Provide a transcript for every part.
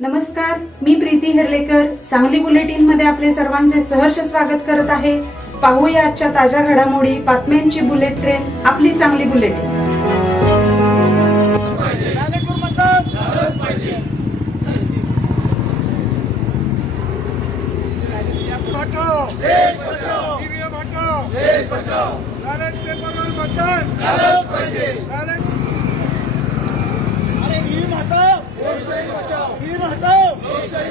नमस्कार मी प्रीती हेरलेकर. सांगली बुलेटिनमध्ये आपले सर्वांचे सहर्ष स्वागत करत आहे. पाहूया आजच्या ताज्या घडामोडी बातम्यांची बुलेट ट्रेन आपली सांगली बुलेटिन. हटाओ देश बचाओ. ईव्हीएम हटाओ देश बचाओ. बॅलेट पेपरवर मतदान झालंच पाहिजे बॅलेट अरे ईव्हीएम हटाओ देशही बचाओ ईव्हीएम हटाओ देशही बचाओ ईव्हीएम हटाओ देशही बचाओ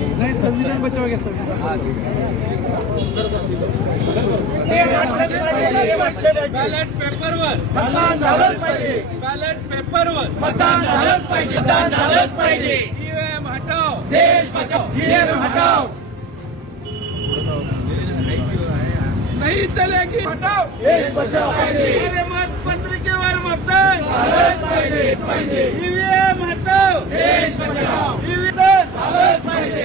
नाही संविधान बचाव संविधान बॅलेट पेपरवर मतदान झालंच पाहिजे. बॅलेट पेपरवर मतदान झालंच पाहिजे मतदान झालंच पाहिजे. ईव्हीएम हटाओ. देश बचाओ ईव्हीएम हटाओ. नाही चलेगी. हटाओ. देश मतपत्रिकेवर मतदान. झालंच पाहिजे पाहिजे ईव्हीएम हटाओ देश बचाओ ईव्हीएम झालंच पाहिजे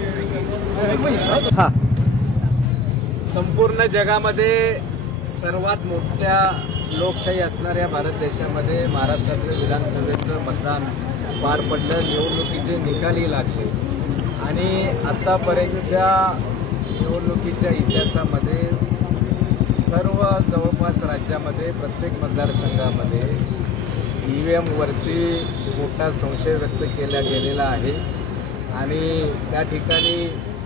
ईव्हीएम संपूर्ण जगामध्ये सर्वात मोठ्या लोकशाही असणाऱ्या भारत देशामध्ये महाराष्ट्रातलं विधानसभेचं मतदान पार पडलं निवडणुकीचे निकालही लागले. आणि आत्तापर्यंतच्या निवडणुकीच्या इतिहासामध्ये सर्व जवळपास राज्यामध्ये प्रत्येक मतदारसंघामध्ये ई व्ही एमवरती मोठा संशय व्यक्त केला गेलेला आहे. आणि त्या ठिकाणी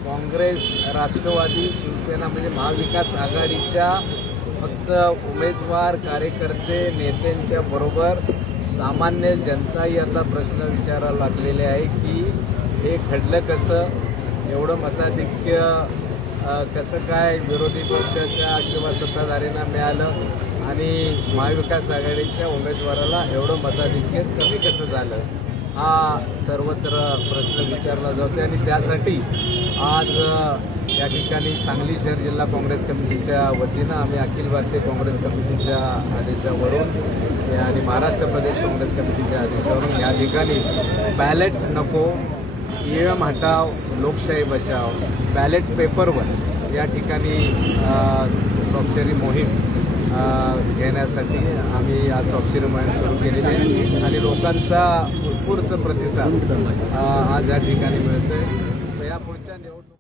काँग्रेस राष्ट्रवादी शिवसेना म्हणजे महाविकास आघाडीच्या फक्त उमेदवार कार्यकर्ते नेत्यांच्या बरोबर सामान्य जनताही आता प्रश्न विचारायला लागलेले आहे की हे घडलं कसं? एवढं मताधिक्य कसं काय विरोधी पक्षाच्या किंवा सत्ताधाऱ्यांना मिळालं? आणि महाविकास आघाडीच्या उमेदवाराला एवढं मताधिक्य कमी कसं झालं? हा सर्वत्र प्रश्न विचारला जातो आणि त्यासाठी आज या ठिकाणी सांगली शहर जिल्हा काँग्रेस कमिटीच्या वतीनं आम्ही अखिल भारतीय काँग्रेस कमिटीच्या आदेशावरून आणि महाराष्ट्र प्रदेश काँग्रेस कमिटीच्या आदेशावरून या ठिकाणी बॅलेट नको ई एम हटाव लोकशाही बचाव बॅलेट पेपरवर या ठिकाणी स्वाक्षरी मोहीम घेण्यासाठी आम्ही आज स्वाक्षरी मोहीम सुरू केलेली आहे. आणि लोकांचा उत्स्फूर्त प्रतिसाद आज या ठिकाणी मिळतोय. तर या पुढच्या निवड